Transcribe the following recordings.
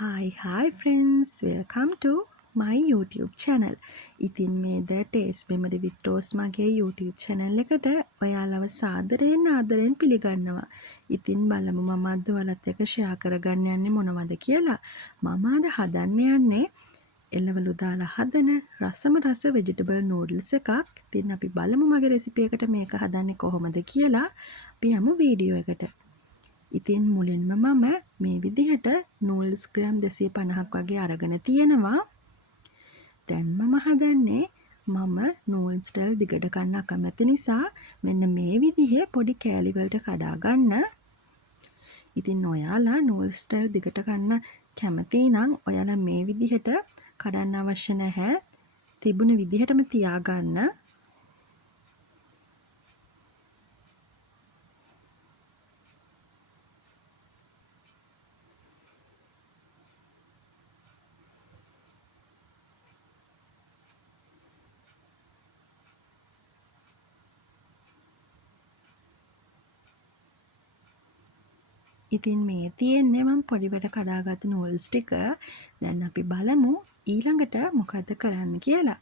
Hi friends, welcome to my YouTube channel. ඉතින් මේ The Taste Memory with Rose මගේ YouTube channel එකට ඔයාලව ආදරෙන් පිළිගන්නවා. ඉතින් බලමු මම අද ඔයාලත් එක්ක share කරගන්න යන්නේ මොනවද කියලා. මම අද හදන්න යන්නේ එළවලු දාලා හදන රස vegetable noodles එකක්. ඉතින් අපි බලමු මගේ recipe එකට මේක හදන්නේ කොහොමද කියලා. අපි යමු වීඩියෝ එකට. ඉතින් මුලින්ම මම මේ විදිහට නූල්ස් ග්‍රෑම් 250ක් වගේ අරගෙන තියෙනවා. දැන් මම හදන්නේ මම නූල්ස් ටෙල් දිගට කන්න අකමැති නිසා මෙන්න මේ විදිහේ පොඩි කෑලි වලට කඩා ගන්න. ඉතින් ඔයාලා නූල්ස් ටෙල් දිගට කන්න කැමති නම් ඔයාලා මේ විදිහට කඩන්න අවශ්‍ය නැහැ. තිබුණ විදිහටම තියාගන්න. ඉතින් මේ තියෙන්නේ මම පොඩිවට කඩාගත්තු නූල්ස් ටික. දැන් අපි බලමු ඊළඟට මොකද කරන්න කියලා.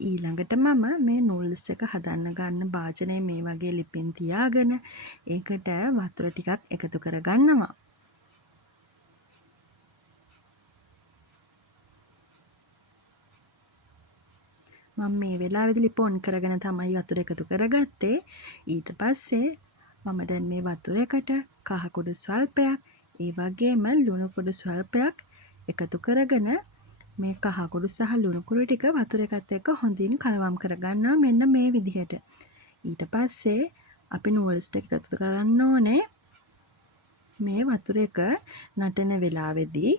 ඊළඟට මම මේ නූල්ස් එක හදන්න ගන්න භාජනය මේ වගේ ලිපින් තියාගෙන ඒකට වතුර ටිකක් එකතු කරගන්නවා. මම මේ වෙලාවේදී ලිප ඔන් කරගෙන තමයි වතුර එකතු කරගත්තේ. ඊට පස්සේ මම දැන් මේ වතුර එකට කහ කුඩු ස්වල්පයක්, ඒ වගේම ලුණු කුඩු ස්වල්පයක් එකතු කරගෙන මේ කහ කුඩු සහ ලුණු කුඩු ටික වතුර එකත් එක්ක හොඳින් කලවම් කරගන්නවා මෙන්න මේ විදිහට. ඊට පස්සේ අපි නූඩල්ස් ටික එකතු කරන්න ඕනේ මේ වතුර එක නටන වෙලාවේදී.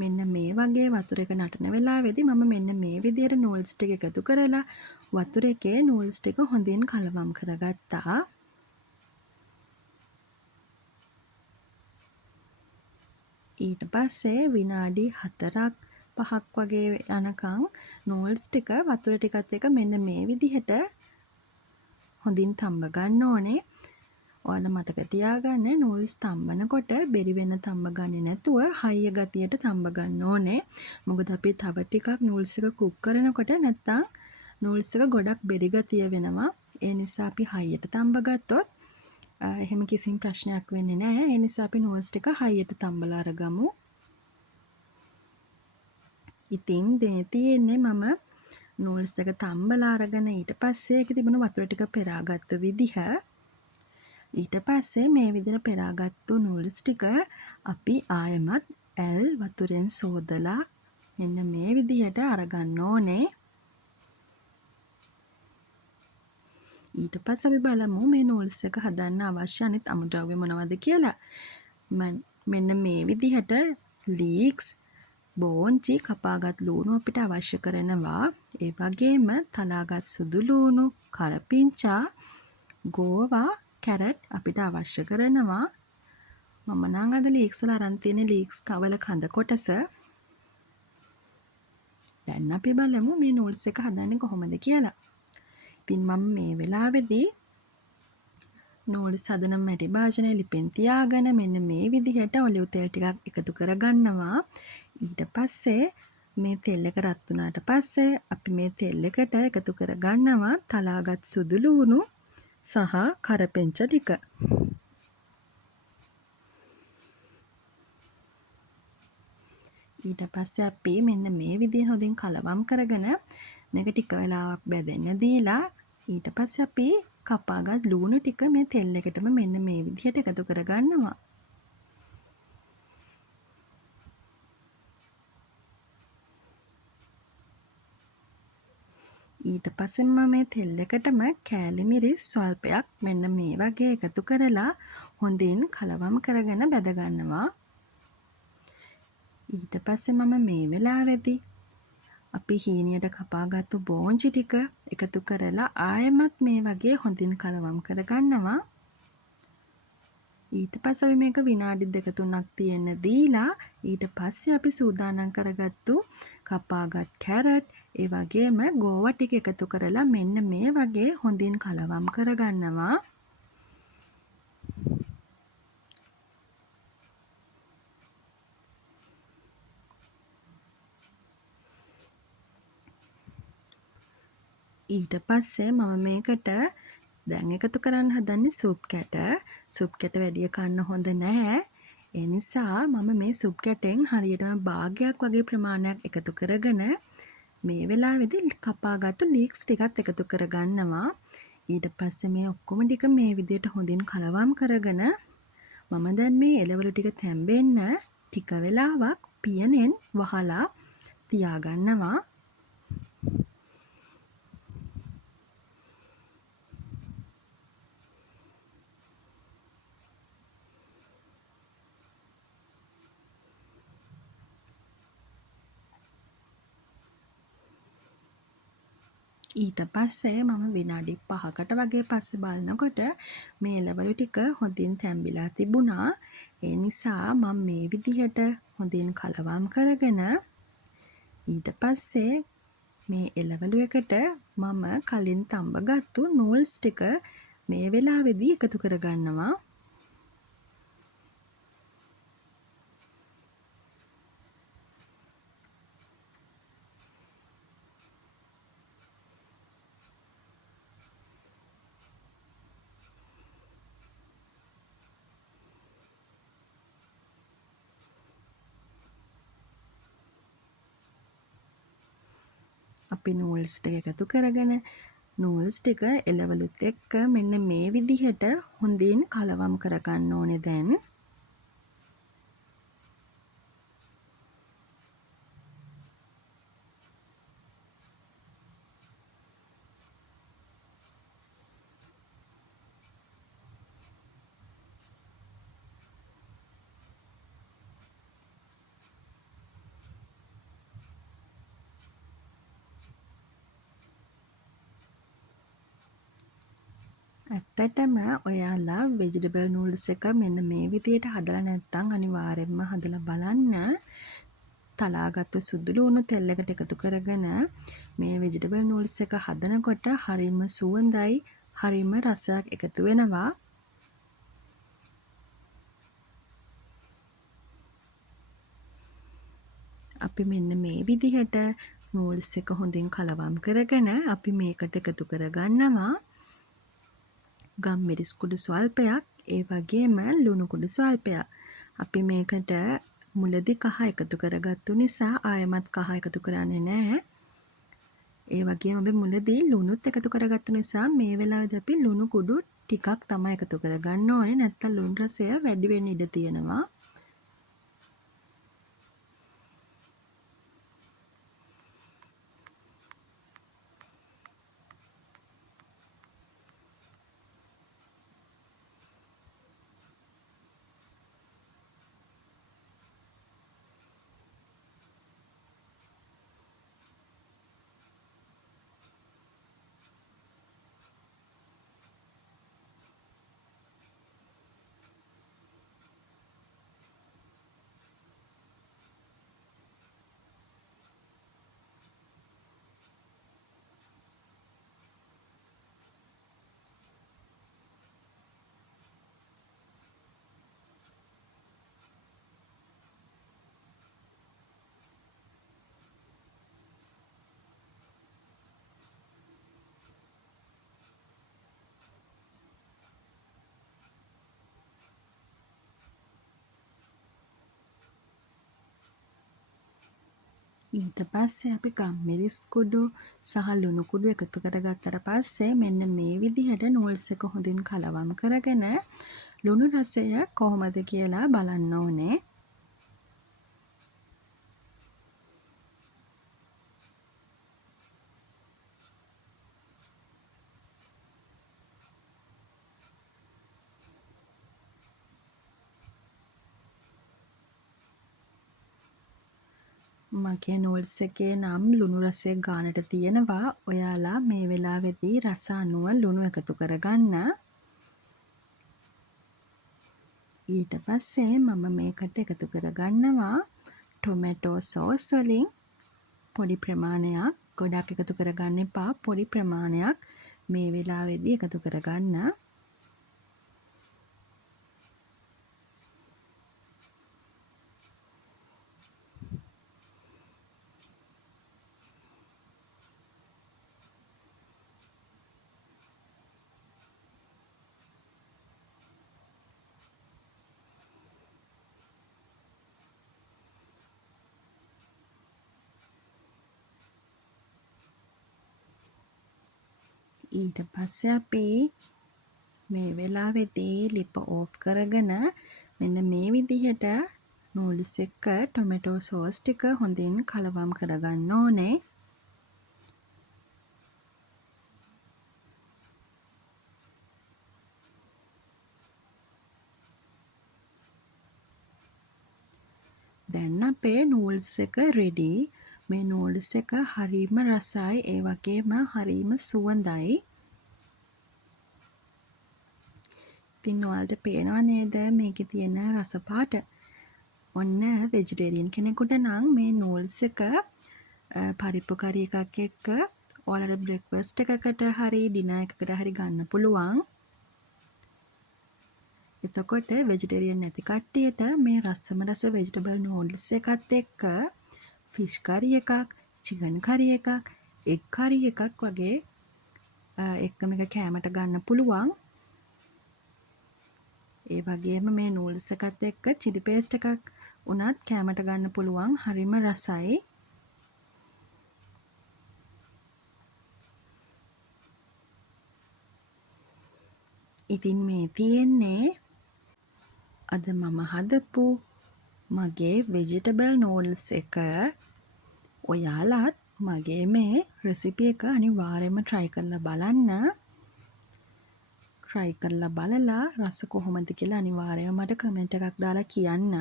මෙන්න මේ වගේ වතුර එක නටන වෙලාවේදී මම මෙන්න මේ විදිහට නූඩල්ස් ටික එකතු කරලා වතුර එකේ නූඩල්ස් ටික හොඳින් කලවම් කරගත්තා. ඊට පස්සේ විනාඩි 4ක් 5ක් වගේ යනකම් නූඩල්ස් ටික වතුර ටිකත් එක්ක මෙන්න මේ විදිහට හොඳින් තම්බ ගන්න ඕනේ. ඔයාලා මතක තියාගන්න නූල්ස් තම්බනකොට බෙරි වෙන තම්බ ගන්නේ නැතුව හයිය ගතියට තම්බ ගන්න ඕනේ. මොකද අපි තව ටිකක් නූල්ස් එක කුක් කරනකොට නැත්තම් නූල්ස් එක ගොඩක් බෙරි ගතිය වෙනවා. ඒ නිසා අපි හයියට තම්බ ගත්තොත් එහෙම කිසිම ප්‍රශ්නයක් වෙන්නේ නැහැ. ඒ නිසා අපි නූල්ස් ටික හයියට තම්බලා අරගමු. ඉතින් දැන් තියෙන්නේ මම නූල්ස් එක තම්බලා අරගෙන ඊට පස්සේ ඒකේ තිබුණ වතුර ටික පෙරාගත්ත විදිහ. ඊට පස්සේ මේ විදිහට පෙරාගත්තු නූඩල්ස් ටික අපි ආයෙමත් ඇල් වතුරෙන් සෝදලා මෙන්න මේ විදිහට අරගන්න ඕනේ. ඊට පස්සේ අපි බලමු මේ නූඩල්ස් එක හදන්න අවශ්‍ය අනිත් අමුද්‍රව්‍ය මොනවද කියලා. මෙන්න මේ විදිහට ලීක්ස්, බෝංචි, කපාගත් ලූණු අපිට අවශ්‍ය කරනවා. ඒ වගේම තලාගත් සුදු ලූණු, කරපිංචා, ගෝවා, කැරට් අපිට අවශ්‍ය කරනවා. මම නම් අද ලීක්ස් වල අරන් තියෙන ලීක්ස් කවල කඳ කොටස. දැන් අපි බලමු මේ නූල්ස් එක හදන්නේ කොහොමද කියලා. ඉතින් මම මේ වෙලාවේදී නූල්ස් හදන මැටි භාජනය ලිපෙන් තියාගෙන මෙන්න මේ විදිහට ඔලිව් තෙල් ටිකක් එකතු කරගන්නවා. ඊට පස්සේ මේ තෙල් එක රත් වුණාට පස්සේ අපි මේ තෙල් එකට එකතු කරගන්නවා තලාගත් සුදු ලූණු සහ කරපිංච ටික. ඊට පස්සේ අපි මෙන්න මේ විදිහට හොඳින් කලවම් කරගෙන මේක ටික වෙලාවක් බැදෙන්න දීලා ඊට පස්සේ අපි කපාගත් ලූණු ටික මේ තෙල් එකටම මෙන්න මේ විදිහට එකතු කරගන්නවා. ඊට පස්සේ මම මේ තෙල් එකටම කෑලි මිරිස් ස්වල්පයක් මෙන්න මේ වගේ එකතු කරලා හොඳින් කලවම් කරගෙන බැද ගන්නවා. ඊට පස්සේ මම මේ වෙලාවේදී අපි හීනියට කපාගත්තු බෝංචි ටික එකතු කරලා ආයෙමත් මේ වගේ හොඳින් කලවම් කරගන්නවා. ඊට පස්සේ අපි මේක විනාඩි 2-3ක් තියෙන්න දීලා ඊට පස්සේ අපි සූදානම් කරගත්තු කපාගත් කැරට් ඒ වගේම ගෝවා ටික එකතු කරලා මෙන්න මේ වගේ හොඳින් කලවම් කරගන්නවා. ඊට පස්සේ මම මේකට දැන් එකතු කරන්න හදන්නේ සුප් කැට. සුප් කැට වැඩිය කන්න හොඳ නැහැ. ඒ නිසා මම මේ සුප් කැටෙන් හරියටම භාගයක් වගේ ප්‍රමාණයක් එකතු කරගෙන මේ වෙලාවේදී කපාගත්තු ලීක්ස් ටිකත් එකතු කරගන්නවා. ඊට පස්සේ මේ ඔක්කොම ටික මේ විදිහට හොඳින් කලවම් කරගෙන මම දැන් මේ එළවලු ටික තැම්බෙන්න ටික වෙලාවක් පියනෙන් වහලා තියාගන්නවා. ඊට පස්සේ මම විනාඩි 5කට වගේ පස්සේ බලනකොට මේ එළවලු ටික හොඳින් තැම්බිලා තිබුණා. ඒ නිසා මම මේ විදිහට හොඳින් කලවම් කරගෙන ඊට පස්සේ මේ එළවලු එකට මම කලින් තඹගත්තු නූල්ස් ටික මේ වෙලාවේදී එකතු කරගන්නවා. අපි නූල්ස් ටික එකතු කරගෙන නූල්ස් ටික එළවලුත් එක්ක මෙන්න මේ විදිහට හොඳින් කලවම් කරගන්න ඕනේ දැන්. ඇත්තටම ඔයාලා වෙජිටබල් නූඩ්ල්ස් එක මෙන්න මේ විදිහට හදලා නැත්නම් අනිවාර්යෙන්ම හදලා බලන්න. තලාගත්තු සුදු ලුණු තෙල් එකට එකතු කරගෙන මේ වෙජිටබල් නූඩ්ල්ස් එක හදනකොට හරිම සුවඳයි, හරිම රසයක් එකතු වෙනවා. අපි මෙන්න මේ විදිහට නූඩ්ල්ස් එක හොඳින් කලවම් කරගෙන අපි මේකට එකතු කරගන්නවා. ගම්මිරිස් කුඩු ස්වල්පයක්, ඒ වගේම ලුණු කුඩු ස්වල්පයක්. අපි මේකට මුලදී කහ එකතු කරගත්තු නිසා ආයෙමත් කහ එකතු කරන්නේ නැහැ. ඒ වගේම අපි මුලදී ලුණුත් එකතු කරගත්තු නිසා මේ වෙලාවේදී අපි ලුණු කුඩු ටිකක් තමයි එකතු කරගන්න ඕනේ. නැත්නම් ලුණු රසය වැඩි වෙන්න ඉඩ තියෙනවා. ඊට පස්සේ අපි ගම්මිරිස් කුඩු සහ ලුණු කුඩු එකතු කරගත්තට පස්සේ මෙන්න මේ විදිහට නූල්ස් එක හොඳින් කලවම් කරගෙන ලුණු රසය කොහොමද කියලා බලන්න ඕනේ. මගේ නූල්ස් එකේ නම් ලුණු රසය ගානට තියෙනවා. ඔයාලා මේ වෙලාවේදී රස අනුව ලුණු එකතු කරගන්න. ඊට පස්සේ මම මේකට එකතු කරගන්නවා ටොමැටෝ සෝස් වලින් පොඩි ප්‍රමාණයක්. ගොඩක් එකතු කරගන්න එපා. පොඩි ප්‍රමාණයක් මේ වෙලාවේදී එකතු කරගන්න. ඊට පස්සේ අපි මේ වෙලාවේදී ලිප ඕෆ් කරගෙන මෙන්න මේ විදිහට නූඩ්ල්ස් එක්ක ටොමැටෝ සෝස් ටික හොඳින් කලවම් කරගන්න ඕනේ. දැන් අපේ නූඩ්ල්ස් එක රෙඩි. මේ නූඩ්ල්ස් එක හරිම රසයි, ඒ වගේම හරිම සුවඳයි. ඉතින් ඔයාලට පේනව නේද මේකේ තියෙන රස පාට? ඔන්න වෙජිටේරියන් කෙනෙකුට නම් මේ නූඩ්ල්ස් එක පරිප්පු කරි එකක් එක්ක ඔයාලට බ්‍රෙක්ෆාස්ට් එකකට හරි ඩිනර් එකකට හරි ගන්න පුළුවන්. එතකොට වෙජිටේරියන් නැති කට්ටියට මේ රසම රස වෙජිටබල් නූඩ්ල්ස් එකත් එක්ක ෆිෂ් කරි එකක්, චිකන් කරි එකක්, එග් කරි එකක් වගේ එක්කම එක කෑමට ගන්න පුළුවන්. ඒ වගේම මේ නූඩ්ල්ස් එකත් එක්ක චිලි පේස්ට් එකක් උනත් කෑමට ගන්න පුළුවන්. හරිම රසයි. ඉතින් මේ තියෙන්නේ අද මම හදපු මගේ වෙජිටබල් නූඩ්ල්ස් එක. ඔයාලත් මගේ මේ රෙසිපි එක අනිවාර්යයෙන්ම try කරලා බලන්න. try කරලා බලලා රස කොහොමද කියලා අනිවාර්යයෙන්ම මට කමෙන්ට් එකක් දාලා කියන්න.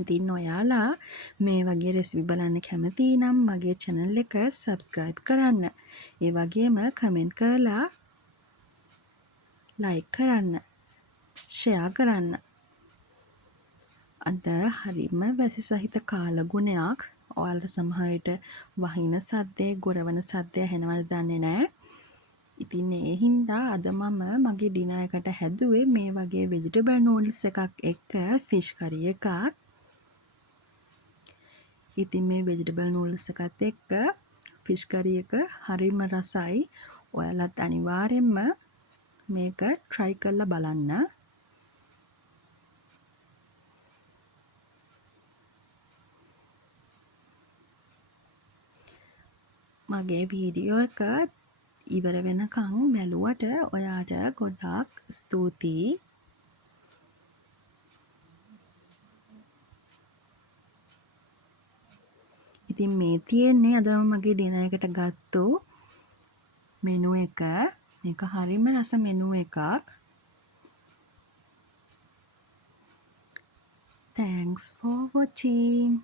ඉතින් ඔයාලා මේ වගේ රෙසිපි බලන්න කැමති නම් මගේ channel එක subscribe කරන්න. ඒ වගේම කමෙන්ට් කරලා like කරන්න. share කරන්න. අද හරිම වැසි සහිත කාලගුණයක්. ඔයාලට සමහර විට වහින සද්දේ, ගොරවන සද්දේ ඇහෙනවද දන්නේ නැහැ. ඉතින් ඒ හින්දා අද මම මගේ ඩිනර් එකට හැදුවේ මේ වගේ vegetable noodles එකක් එක්ක fish curry එකක්. ඉතින් මේ vegetable noodles එකත් එක්ක fish curry එක හරිම රසයි. ඔයාලත් අනිවාර්යෙන්ම මේක try කරලා බලන්න. මගේ වීඩියෝ එක ඉවර වෙනකන් බැලුවට ඔයාට ගොඩාක් ස්තුතියි. ඉතින් මේ තියෙන්නේ අද මගේ ඩිනර් එකට ගත්තු මෙනු එක. මේක හරිම රස මෙනු එකක්. Thanks for watching.